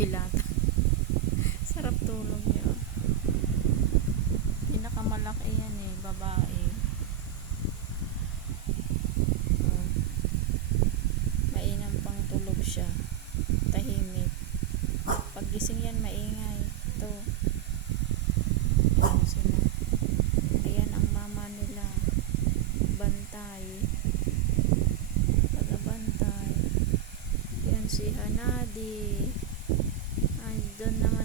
hilata. Sarap tulog niya. Pinakamalaki yan eh, babae. Oh. Mainam pang tulog siya. Tahimik. Paggising yan, maingay. Ito. Ayan sila. Ayan ang mama nila. Bantay. Tagabantay. Ayan si Hanadi. Ay, doon naman